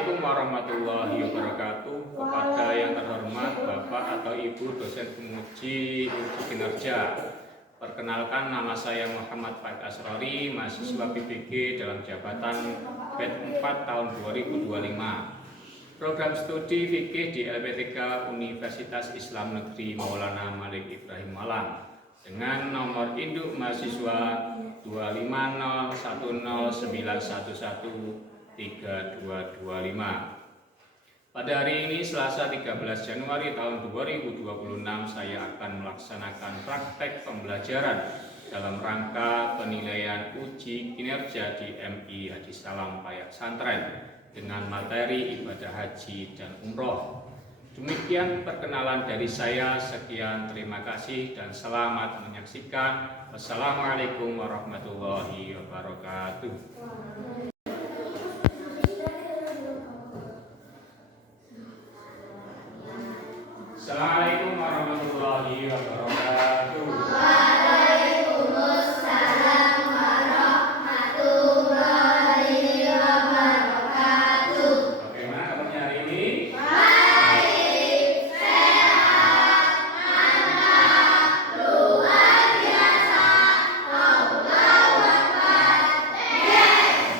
Assalamualaikum warahmatullahi wabarakatuh. Kepada yang terhormat Bapak atau Ibu dosen penguji kinerja, perkenalkan nama saya Muhammad Faik Asrori, mahasiswa PBG dalam jabatan BED 4 tahun 2025. Program studi fikih di LP3 Universitas Islam Negeri Maulana Malik Ibrahim Malang dengan nomor induk mahasiswa 2501091132225. Pada hari ini Selasa 13 Januari tahun 2026 saya akan melaksanakan praktek pembelajaran dalam rangka penilaian uji kinerja di MI Haji Salam Payak Santren dengan materi ibadah haji dan umroh. Demikian perkenalan dari saya. Sekian, terima kasih dan selamat menyaksikan. Wassalamualaikum warahmatullahi wabarakatuh. Assalamualaikum warahmatullahi wabarakatuh. Waalaikumsalam warahmatullahi wabarakatuh. Bagaimana kabarnya hari ini? Baik, sehat, mantap, luar biasa. Allahu Akbar. Yes.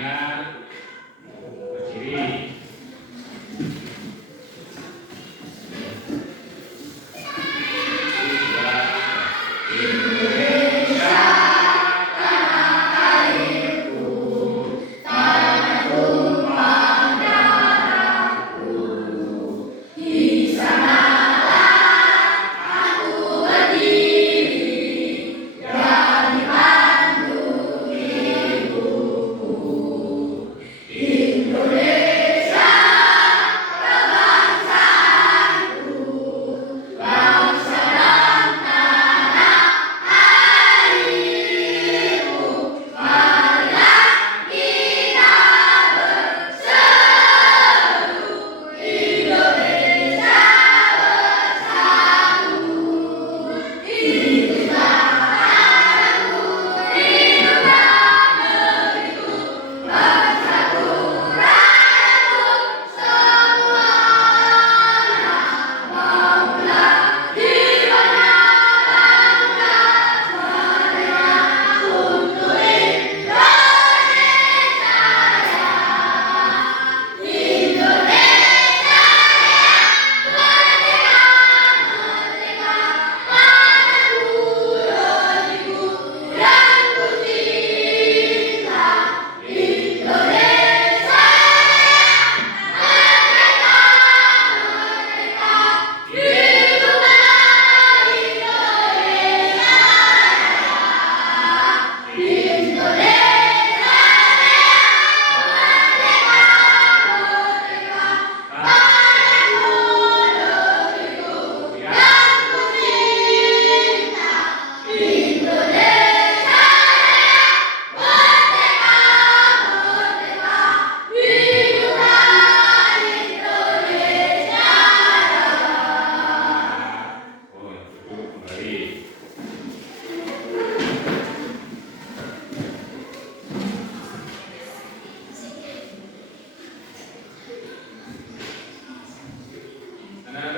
semuanya berdiri.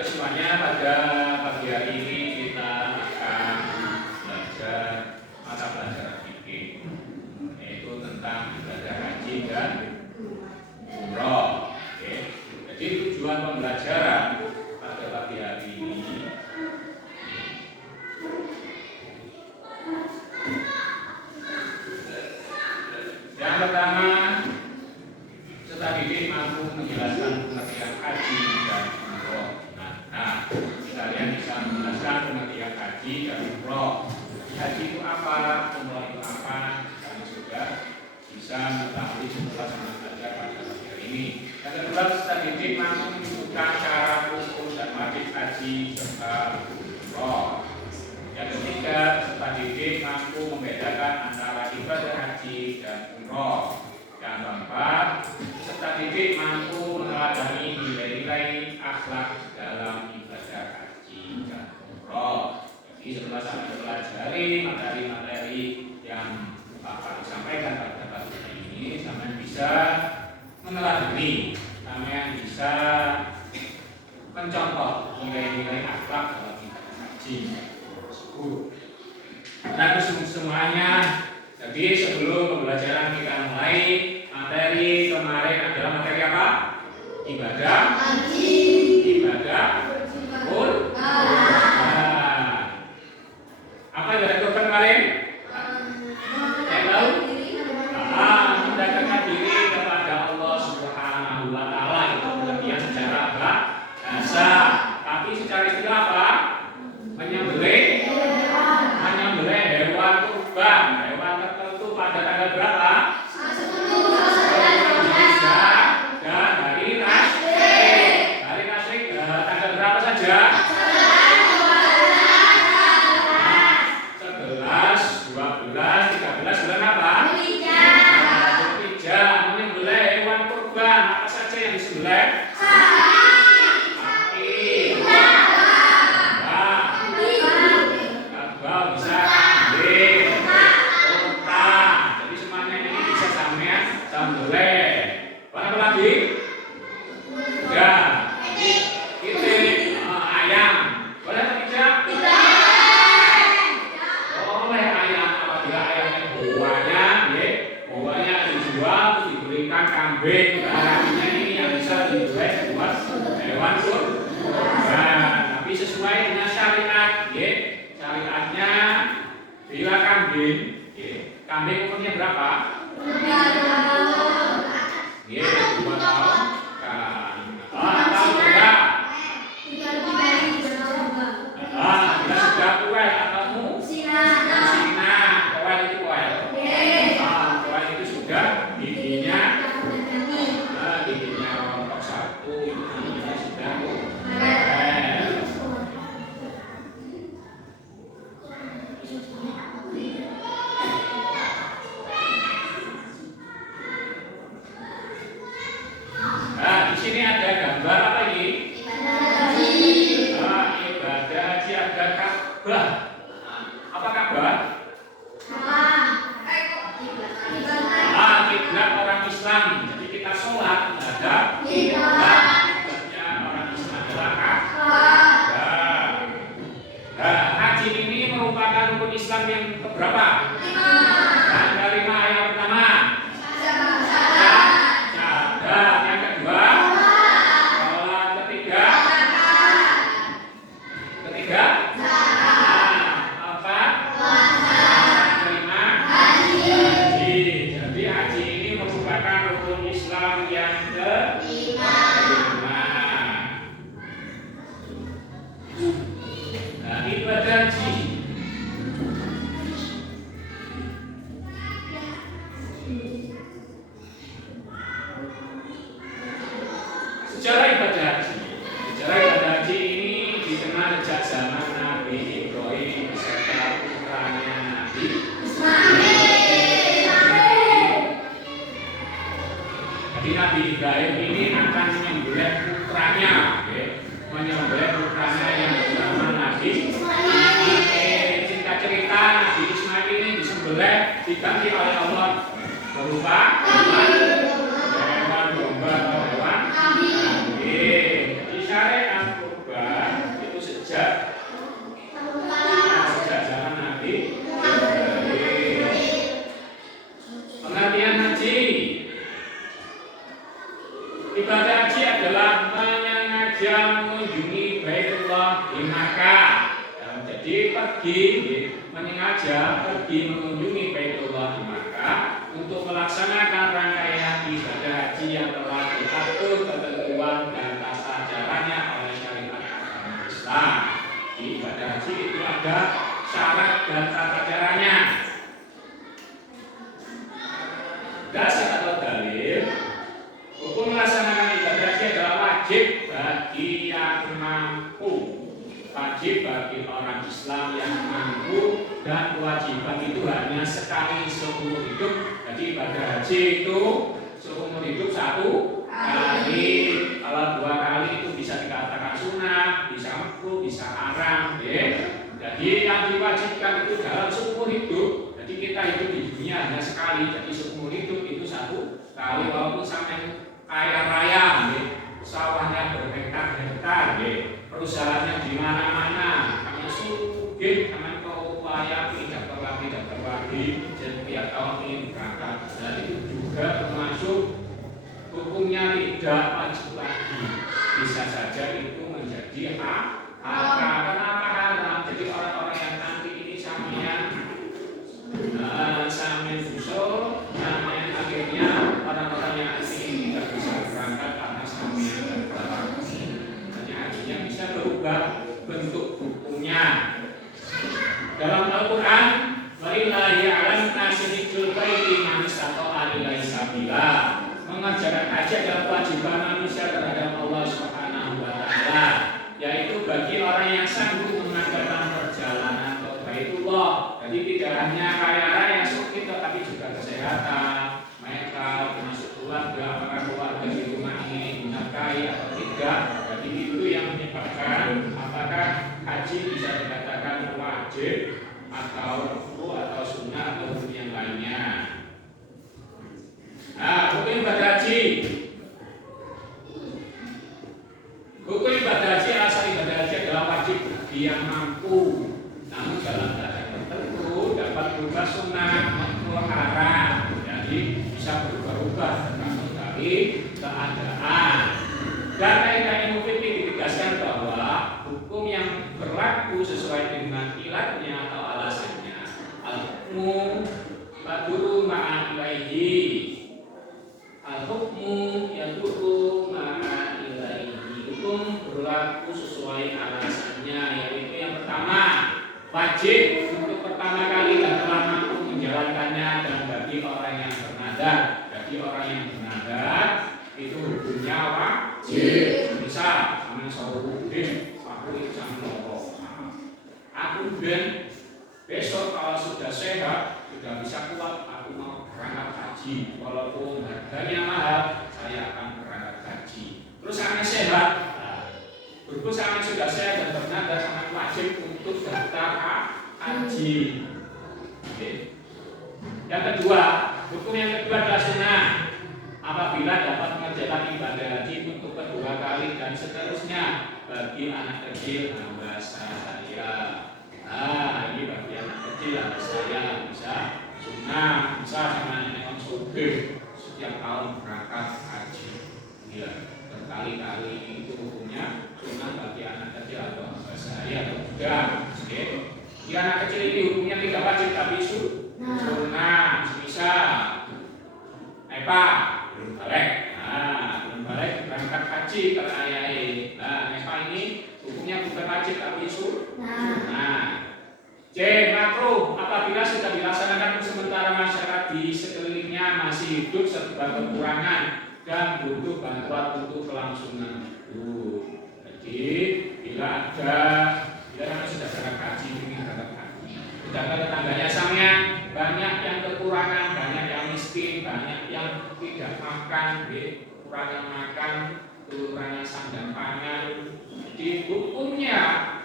Semuanya pada pagi hari ini kita akan belajar mata pelajaran fikih, yaitu tentang ibadah haji dan umroh. Oke. Jadi tujuan pembelajaran pada pagi hari ini yang pertama, peserta didik mampu menjelaskan pengertian haji dan umroh. Nah, kalian bisa menjelaskan pengertian haji dan umroh. Haji itu apa, umroh itu apa? Kalian juga bisa mengetahui setelah sama saja pada pagi hari ini. Yang kedua, peserta didik mampu menunjukkan cara hukum dan wajib haji serta umroh. Yang ketiga, peserta didik mampu membedakan antara ibadah haji dan umroh. Yang keempat, peserta didik mampu meneladani nilai-nilai akhlak dalam ibadah haji dan umroh. Jadi setelah saya pelajari materi-materi yang Bapak sampaikan pada pagi hari ini, sampai bisa meneladani, sampai bisa mencontoh nilai-nilai akhlak dalam ibadah haji tersebut. Dan semuanya. Jadi sebelum pembelajaran kita mulai, materi kemarin adalah materi apa? Ibadah haji. Ibadah kurban. Apa ibadah kurban kemarin? Saya tahu? Mendekatkan diri kepada Allah Subhanahu wa Ta'ala, itu pengertian secara bahasa. Tapi secara istilah apa? Menyembelih hewan kurban. Pada tanggal berapa? 10 dan hari Tasyrik. Hari Tasyrik tanggal berapa saja? 11, 12, 13 bulan apa? Zulhijjah. Menyembelih hewan kurban apa saja yang disembelih? Buahnya dijual, ikan, kambing, artinya ini yang bisa dijual buat hewan kurban. Tapi sesuai dengan syariat, ya. Syariatnya bila kambing, ya. Kambing umurnya berapa? 2 tahun. Atau enggak? Bila sudah kuel atau musina, kuel itu kuel. Kuel itu sudah giginya rontok satu, itu namanya sudah kuel. Nah, di sini ada gambar apa ini? Ibadah haji ada Ka'bah. Apa Ka'bah? Kiblat orang Islam. Jadi kita sholat ada kiblatnya orang Islam adalah Ka'bah. Nah, haji ini merupakan rukun Islam yang keberapa? 5. Ada 5 yang pertama. Syahadat. Yang kedua. Sholat. Ketiga. Apa? Kelima. Haji. Jadi haji ini merupakan rukun Islam yang kelima. Nah, ibadah haji. Sejarah ibadah haji. Sejarah ibadah haji ini dikenal sejak zaman Nabi Ibrahim beserta putranya Nabi Jadi Nabi Ibrahim ini akan menyembelih putranya, menyembelih putranya yang bernama Nabi Ismail. Singkat cerita, Nabi Ismail ini disembelih diganti oleh Allah berupa hewan domba atau hewan kambing. Di syariat kurban itu sejak zaman Nabi Ibrahim. Pengertian haji. Ibadah haji adalah menyengaja mengunjungi Baitullah di Makkah. Jadi menyengaja pergi mengunjungi Baitullah di Makkah untuk melaksanakan rangkaian ibadah haji yang telah diatur ketentuan dan tata caranya oleh syariat agama Islam. Di ibadah haji itu ada syarat dan tata caranya. Dasar atau dalil, hukum melaksanakan ibadah haji adalah wajib bagi yang mampu. Wajib bagi orang Islam yang mampu, dan kewajiban itu hanya sekali seumur hidup. Jadi ibadah haji itu seumur hidup 1 kali. Kalau 2 kali itu bisa dikatakan sunnah, bisa makruh, bisa haram. Jadi yang diwajibkan itu dalam seumur hidup. Jadi kita hidup di dunia hanya sekali. Jadi seumur hidup itu 1 kali. Walaupun sampai kaya raya, sawahnya berhektar-hektar, perusahaannya di mana-mana, kami sugih, kami kau layak tidak terlagi, setiap tahun ini berangkat. Dan itu juga termasuk hukumnya tidak wajib lagi. Bisa saja itu menjadi haram. Kenapa haram? Jadi orang-orang yang nanti ini sampean usul, sampean akhirnya orang-orang yang ini tidak bisa berangkat karena sampean terlagi. Hajinya bisa berubah bentuk hukumnya. Dalam Al-Quran, walillahi 'alan nasi hijjul baiti man istata'a ilaihi sabila. Mengerjakan haji adalah kewajiban manusia terhadap Allah Subhanahu wa taala, yaitu bagi orang yang sanggup mengadakan perjalanan ke Baitullah. Jadi tidak hanya kaya raya sakit, tapi juga kesehatan, mereka termasuk keluarga, apakah keluarga di rumah ini dinafkahi atau tidak. Jadi itu yang menyebabkan apakah haji bisa dikatakan wajib atau ruku atau sunnah atau hukum yang lainnya. Nah, hukum ibadah haji. Hukum ibadah haji, asal ibadah haji adalah wajib bagi yang mampu. Namun dalam keadaan dapat berubah sunnah, makruh, haram. Jadi bisa berubah-ubah tergantung kali keadaan. Dan kaidah ilmu fikih ditegaskan bahwa hukum yang berlaku sesuai dengan ilatnya atau alasannya al-hukmu yaduru ma'a ilaihi. Al-hukmu yaduru ma'a ilaihi. Hukum berlaku sesuai alasannya, yaitu yang pertama wajib untuk pertama kali dan telah mampu menjalankannya, dan bagi orang yang bernadar, itu hukumnya wajib. Misal sama saudin, aku jangan merokok. Aku ben besok kalau sudah sehat, sudah bisa kuat, aku mau berangkat haji. Walaupun harganya mahal, saya akan berangkat haji. Terus sangat sehat. Berhubung sangat sudah sehat dan bernadar, sangat wajib untuk daftar haji. Okay. Yang kedua, hukum yang kedua adalah sunnah. Apabila dapat mengerjakan ibadah haji untuk kedua kali dan seterusnya bagi anak kecil hamba saya. Ini bagi anak kecil hamba saya bisa sunnah, bisa sama nenek sugih setiap tahun berangkat haji. Ya, berkali-kali itu hukumnya sunnah bagi anak kecil atau hamba saya atau juga. Oke. Di anak kecil ini hukumnya tidak wajib tapi sunnah. Misal, belum balik berangkat haji ke ayahnya. Nepa ini hukumnya bukan wajib tapi sunnah. C. Makruh apabila sudah dilaksanakan sementara masyarakat di sekelilingnya masih hidup serba kekurangan dan butuh bantuan untuk kelangsungan hidup. Jadi bila sudah berangkat haji, sedangkan tetangganya samnya banyak yang kekurangan, banyak yang miskin, banyak yang tidak makan, kekurangan makan, kekurangan sandang pangan. Di hukumnya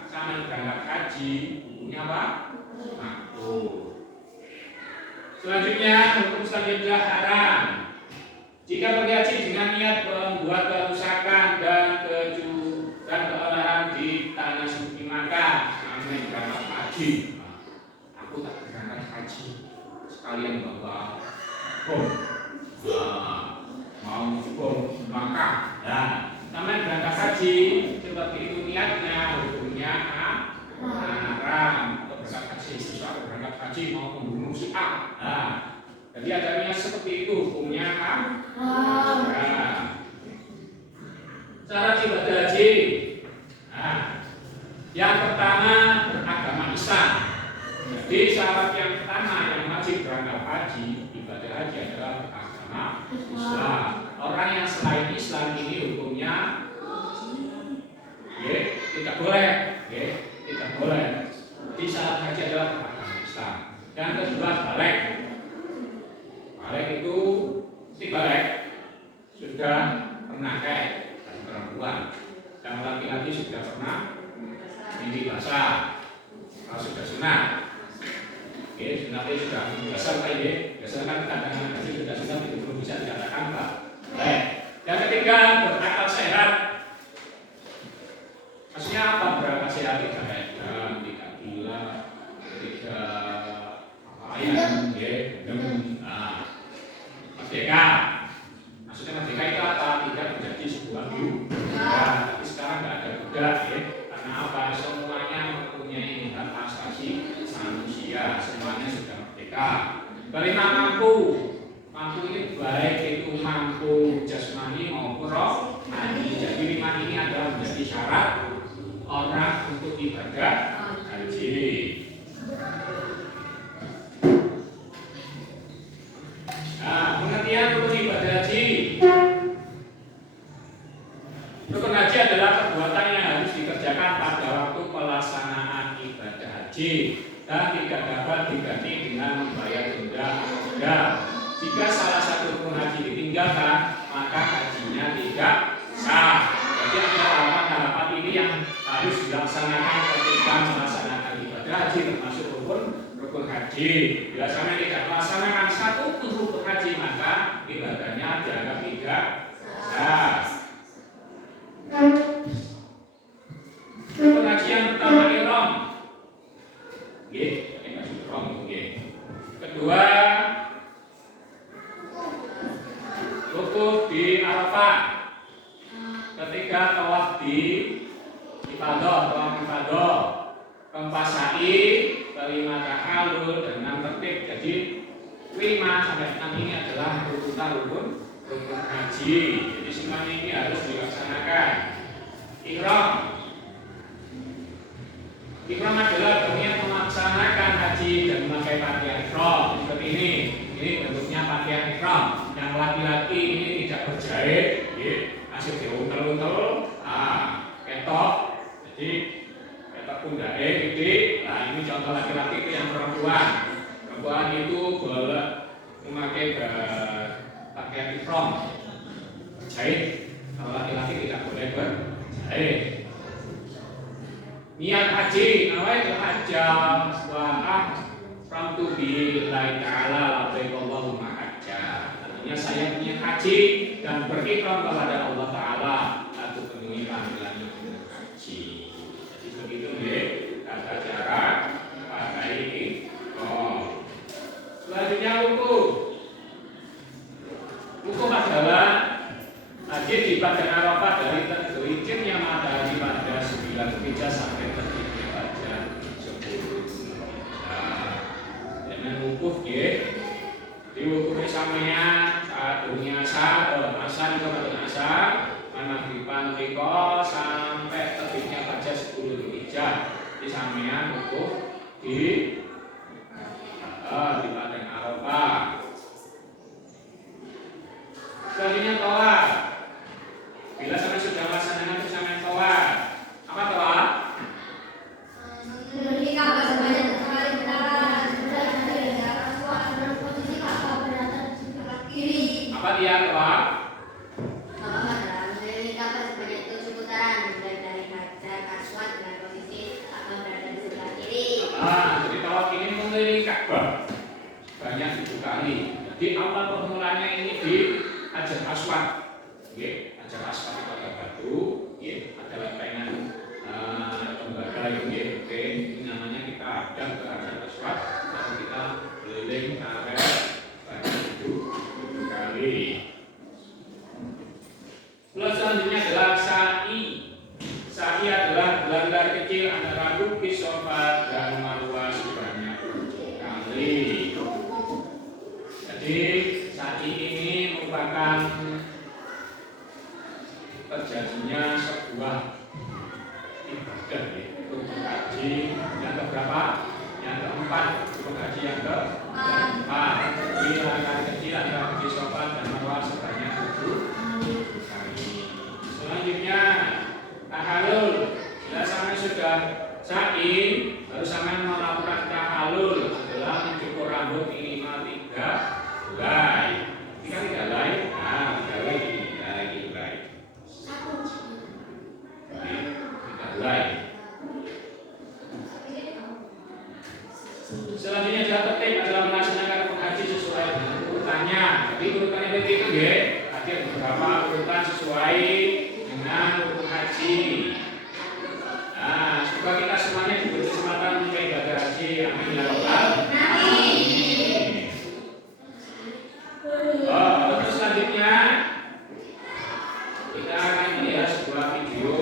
sama berangkat haji, hukumnya apa? Makruh. Selanjutnya hukum selanjutnya haram. Jika pergi haji dengan niat membuat kerusakan dan keonaran di tanah suci, maka namanya berangkat haji. Aku tak berangkat haji sekalian bawa bom, mau bom Makkah. Namanya berangkat haji seperti itu niatnya, hukumnya haram. Berangkat haji sesuatu berangkat haji mau membunuh si A. Jadi adanya seperti itu hukumnya haram. Cara ibadah haji. Yang pertama beragama Islam. Jadi syarat yang pertama yang wajib berangkat haji, ibadah haji adalah beragama Islam. Orang yang selain Islam ini hukumnya tidak boleh, tidak boleh. Jadi syarat haji adalah beragama Islam. Yang kedua balik. Balik itu balik sudah pernah kayak perempuan. Yang laki-laki sudah pernah mimpi basah. Kalau sudah sunat. Sunatnya sudah biasa kan kadang-kadang haji sudah sunat itu belum bisa dikatakan Pak. Yang ketiga berakal sehat. Maksudnya apa berakal sehat? Tidak gila, tidak ayam, merdeka. Maksudnya merdeka itu apa? Tidak menjadi sebuah budak. Tapi sekarang tidak ada budak, karena apa? Semuanya mempunyai hak asasi manusia, semuanya sudah merdeka. Kelima mampu ini baik itu mampu jasmani maupun rohani. Jadi 5 ini adalah menjadi syarat orang untuk ibadah haji. Pengertian rukun ibadah haji. Rukun haji adalah perbuatan yang harus dikerjakan pada waktu pelaksanaan ibadah haji dan tidak dapat diganti dengan membayar denda. Jika salah satu rukun haji ditinggalkan, maka hajinya tidak sah. Jadi ada tahapan-tahapan ini yang harus dilaksanakan ketika melaksanakan ibadah haji, termasuk rukun haji. Bila sampai tidak melaksanakan satu rukun haji, maka ibadahnya dianggap tidak sah. Rukun haji yang pertama ihram. Kedua wukuf di Arafah. Ketiga tawaf di ifadah. Keempat sa'i, kelima tahallul, dan enam tertib. Jadi 5 sampai 6 ini adalah rukun haji. Jadi semuanya ini harus dilaksanakan. Ihram adalah berniat melaksanakan haji dan memakai pakaian ihram. Seperti ini bentuknya pakaian ihram. Yang laki-laki ini tidak berjahit, masih diuntel-untel, ketok. Jadi ketok pundaknya gede. Nah ini contoh laki-laki itu yang perempuan. Perempuan itu boleh memakai pakaian ihram berjahit. Kalau laki-laki tidak boleh berjahit. Niat haji, nawaitul hajja wa ahramtu billahi ta'ala labbaik Allahumma hajja. Artinya saya niat haji dan berikram kepada Allah Ta'ala untuk penuhi panggilan dengan haji. Jadi begitu ya tata cara pakai ihram. Selanjutnya wukuf adalah haji di padang Arafah dari tergelincirnya matahari pada 9 Dzulhijjah sampai terbitnya fajar 10 Dzulhijjah. Dengan wukuf di wukuf sampeyan saat dunia asar manafipan riko sampai terbitnya fajar 10 Dzulhijjah. Di sampeyan wukuf di padang Arafah. Selanjutnya tawaf. Bila sampai sudah melaksanakan sampai tawaf, apa tawaf? Mengelilingi Ka'bah sebanyak 3 kali berjalan dari arah Ka'bah dan posisi Ka'bah berada di sebelah kiri. Apa dia tawaf? Tawaf adalah mengelilingi Ka'bah sebanyak 7 putaran dari Hajar Aswad dengan posisi Ka'bah berada di sebelah kiri. Jadi tawaf ini mengelilingi Ka'bah banyak 7 kali. Jadi awal permulanya ini di Hajar Aswad. Hajar Aswad itu ada batu, ada lempengan tembaga ini namanya kita hadap ke Hajar Aswad, lalu kita keliling area banyak 7 kali. Lalu selanjutnya adalah sa'i. Sa'i adalah gelar kecil antara Rukun Shofar dan Marwah sebanyak 7 kali. Jadi sa'i ini merupakan terjadinya sebuah ibadah untuk haji yang keberapa? Yang keempat. Untuk haji yang keempat. Jadi lari kecil antara Rukun Shofar dan Marwah sebanyak 7 kali. Selanjutnya tahallul. Bila sampai sudah sa'i, baru sampai melakukan tahallul adalah mencukur rambut minimal 3 helai. 3 helai. 3 helai. Selanjutnya adalah tertib adalah melaksanakan haji sesuai dengan urutannya. Jadi urutannya begitu ya. Ada beberapa urutan sesuai dengan rukun haji. Nah, semoga kita semuanya diberi kesempatan untuk ibadah haji. Amin ya rabbal alamin. Terus selanjutnya kita akan melihat sebuah video.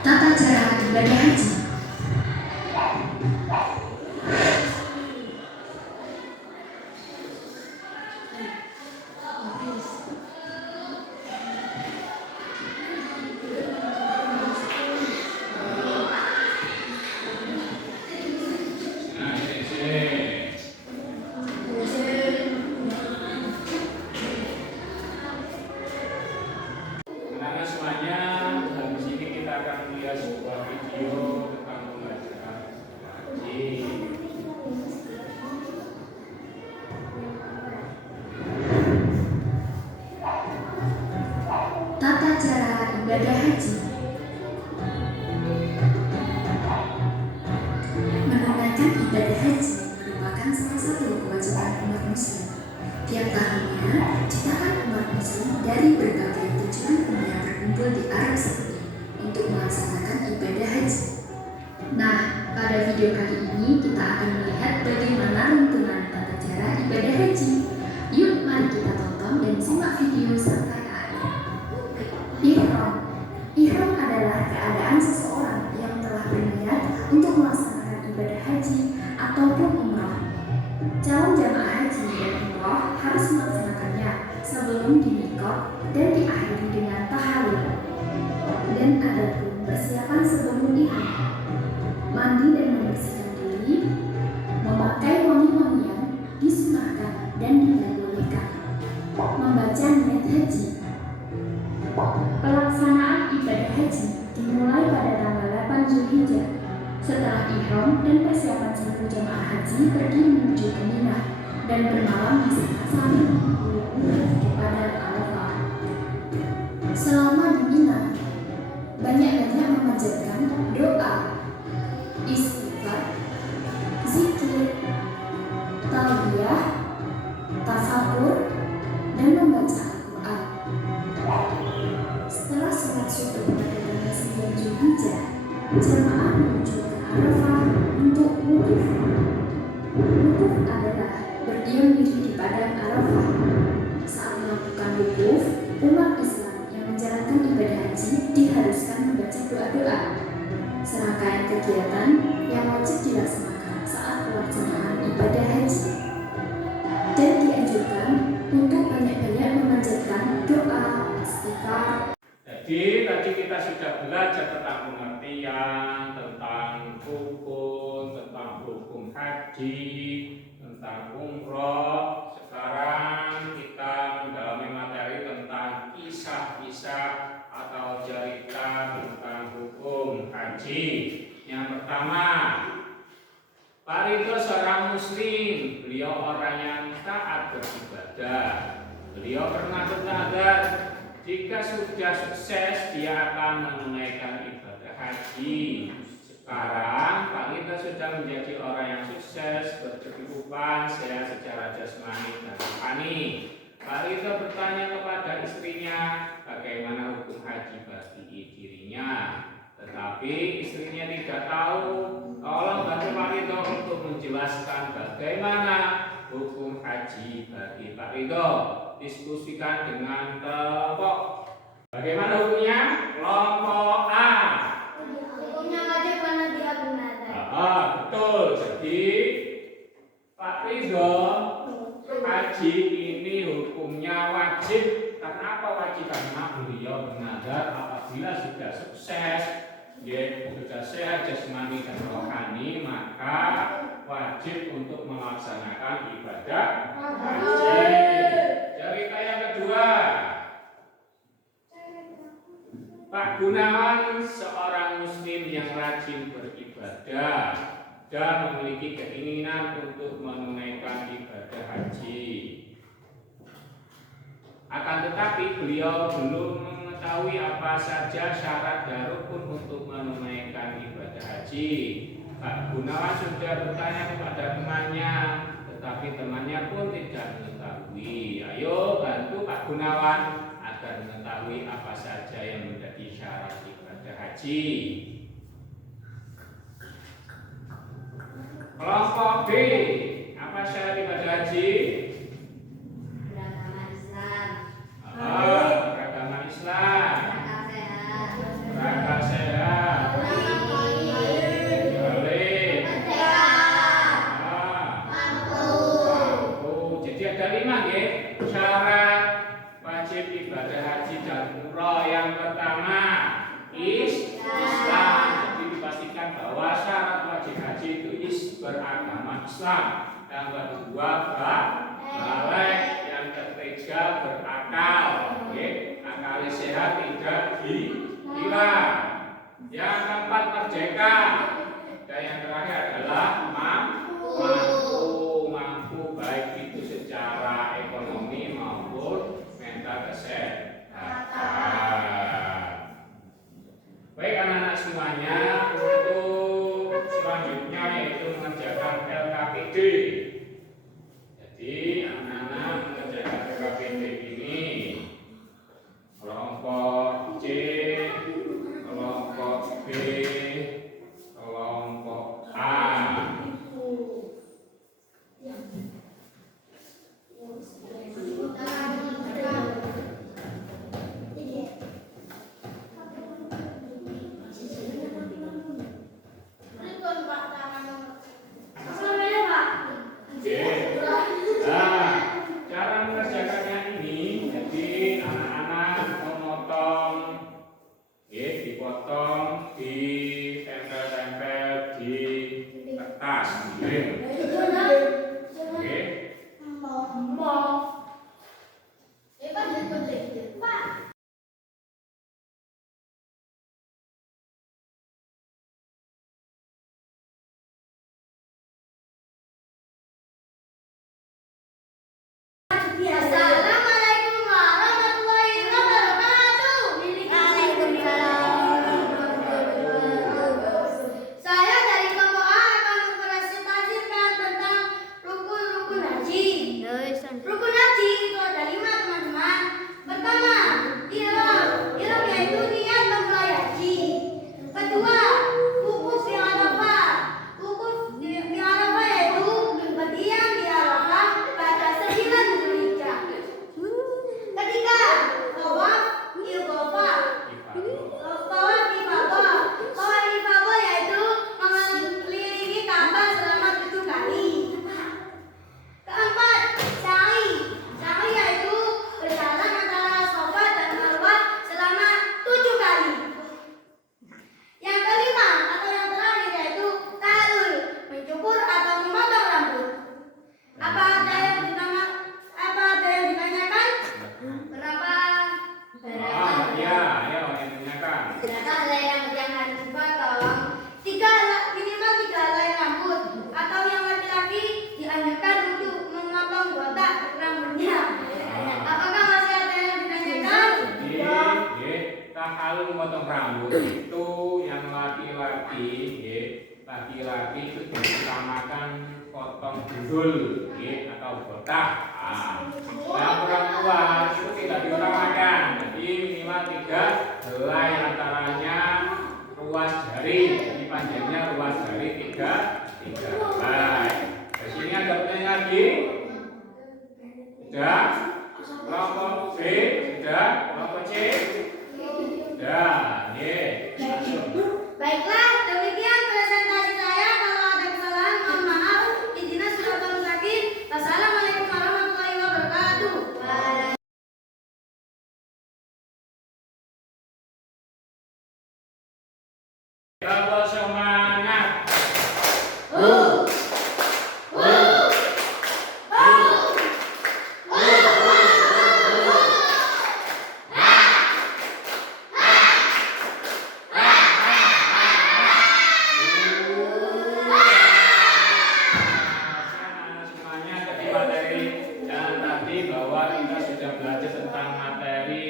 Tata cara ibadah haji. jutaan umat Muslim dari berbagai penjuru dunia berkumpul di Arab Saudi untuk melaksanakan ibadah haji. Nah, pada video kali ini kita akan melihat bagaimana runtunan tata cara ibadah haji. Yuk, mari kita tonton dan simak video sampai akhir. Ihram. Ihram adalah keadaan seseorang yang telah berniat untuk melaksanakan ibadah haji ataupun umrah. Calon jamaah haji dan umrah harus melaksanakannya sebelum dimikot dan diakhiri dengan tahalul. Dan ada pun persiapan sebelum ihram: mandi dan membersihkan diri, memakai wangi-wangian disunahkan dan diperbolehkan, membaca niat haji. Pelaksanaan ibadah haji dimulai pada tanggal 8 Zulhijjah. Setelah ihram dan persiapan seluruh jamaah haji pergi menuju ke Mina dan bermalam di sana sambil menunggu di padang Arafah. Selama di Mina, banyak-banyak memanjatkan doa, istighfar, zikir, talbiyah, tafakur, dan membaca Al-Quran. Setelah sholat subuh pada tanggal 9 Zulhijjah, jamaah menuju ke Arafah untuk wukuf. Wukuf adalah berdiam diri di padang Arafah. Saat melakukan wukuf, umat Islam yang menjalankan ibadah haji diharuskan membaca doa-doa. Serangkaian kegiatan yang wajib dilaksanakan saat pelaksanaan ibadah haji, dan dianjurkan untuk banyak-banyak memanjatkan doa, istighfar. Jadi tadi kita sudah belajar tentang pengertian, tentang hukum haji, tentang umroh. Sekarang kita mendalami materi tentang kisah-kisah atau cerita tentang hukum haji. Yang pertama, Pak Ridho seorang muslim, beliau orang yang taat beribadah. Beliau pernah bernazar jika sudah sukses dia akan menunaikan ibadah haji. Sekarang Pak Ridho sudah menjadi orang yang sukses, berkehidupan sehat secara jasmani dan rohani. Pak Ridho bertanya kepada istrinya bagaimana hukum haji bagi dirinya, tetapi istrinya tidak tahu. Tolong bantu Pak Ridho untuk menjelaskan bagaimana hukum haji bagi Pak Ridho. Diskusikan dengan kelompok. Bagaimana hukumnya? Kelompok A. Hukumnya wajib karena dia bernazar. Betul. Jadi Pak Ridho, haji ini hukumnya wajib. Karena apa wajib? Karena beliau bernazar apabila sudah sukses, sudah sehat jasmani dan rohani, maka wajib untuk melaksanakan ibadah haji. Cerita yang kedua, Pak Gunawan seorang muslim yang rajin beribadah dan memiliki keinginan untuk menunaikan ibadah haji. Akan tetapi beliau belum mengetahui apa saja syarat dan rukun untuk menunaikan ibadah haji. Pak Gunawan sudah bertanya kepada temannya, tetapi temannya pun tidak mengetahui. Ayo bantu Pak Gunawan agar mengetahui apa saja yang menjadi syarat ibadah haji. Kelompok B, apa syarat ibadah haji? Beragama Islam. Beragama Islam. Zakat sehat. Zakat sehat. Balik. Mampu. Jadi ada 5 nggih syarat wajib ibadah haji dan umroh. Yang pertama, Islam. Jadi dipastikan bahwa syarat wajib haji itu beragama Islam. Yang kedua, balik. Yang ketiga, berakal. Akal sehat tidak hilang. Yang keempat, merdeka. Dan yang terakhir adalah mampu baik itu secara ekonomi maupun mental kesehatan. Baik anak-anak semuanya, untuk selanjutnya yaitu mengerjakan LKPD. Jadi anak-anak mengerjakan LKPD ini dipotong, ditempel-tempel di kertas, dikirim. Oke. Assalamualaikum warahmatullahi wabarakatuh. Waalaikumsalam warahmatullahi wabarakatuh. Saya dari kelompok A akan mempresentasikan tentang rukun-rukun haji. Rukun haji itu ada 5 teman-teman. Pertama, ihram. Ihram yaitu niat memulai haji. Kedua, wukuf di Arafah. Wukuf di Arafah yaitu berdiam di Arafah pada 9 Dzulhijjah. Ketiga, tawaf ifadah. Tawaf ifadah. Tawaf ifadah yaitu mengelilingi Ka'bah selama 7 kali. Keempat, sa'i. Sa'i yaitu berjalan antara Safa dan Marwah selama 7 kali. Yang kelima atau yang terakhir yaitu tahlul, mencukur atau memotong rambut. Apa ada yang ditanyakan? Berapa? Ya, ayo yang tanyakan. Berapa helai rambut yang harus dipotong? Minimal 3 helai rambut. Atau yang laki-laki dianjurkan untuk memotong botak rambutnya. Apakah masih ada yang ditanyakan? Jadi, kalau memotong rambut itu yang laki-laki itu diutamakan potong gundul atau botak. Yang perempuan itu tidak diutamakan. Jadi minimal 3 helai, antaranya ruas jari. Jadi panjangnya ruas jari 3 helai. Di sini ada pertanyaan lagi? Sudah? Kelompok B sudah? Kelompok C sudah? Baiklah, demikian presentasi saya. Kalau ada kesalahan, mohon maaf. Izinnya sudah mustaqim. Wassalamualaikum warahmatullahi wabarakatuh. Kelompok semangat. Semuanya jadi materi yang tadi bahwa kita sudah belajar tentang materi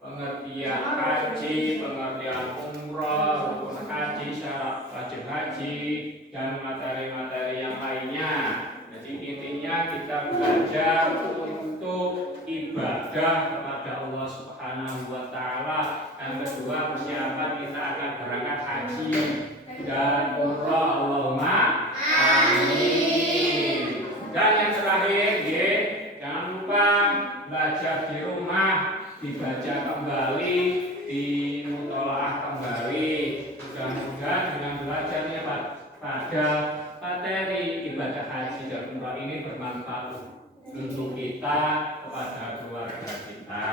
pengertian haji, pengertian umroh, rukun haji, syarat wajib haji, dan materi-materi yang lainnya. Jadi intinya kita belajar untuk ibadah kepada Allah Subhanahu wa Ta'ala. Yang kedua, persiapan kita akan berangkat haji dan umroh. Allahumma amin. Dan yang terakhir, jangan lupa belajar di rumah, dibaca kembali, dimutolaah kembali. Mudah-mudahan dengan belajarnya pada materi ibadah haji dan umrah ini bermanfaat untuk kita, kepada keluarga kita.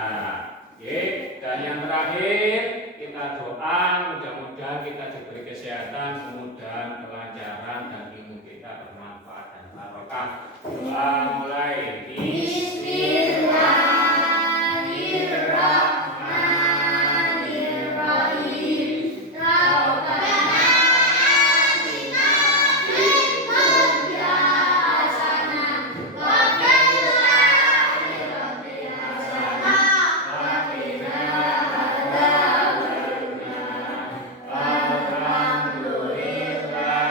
Dan yang terakhir, kita doa mudah-mudahan kita diberi kesehatan, kemudahan, kelancaran, dan ilmu kita bermanfaat dan barokah. Doa mulai. Alhamdulillah.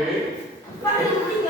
B. Paling tinggi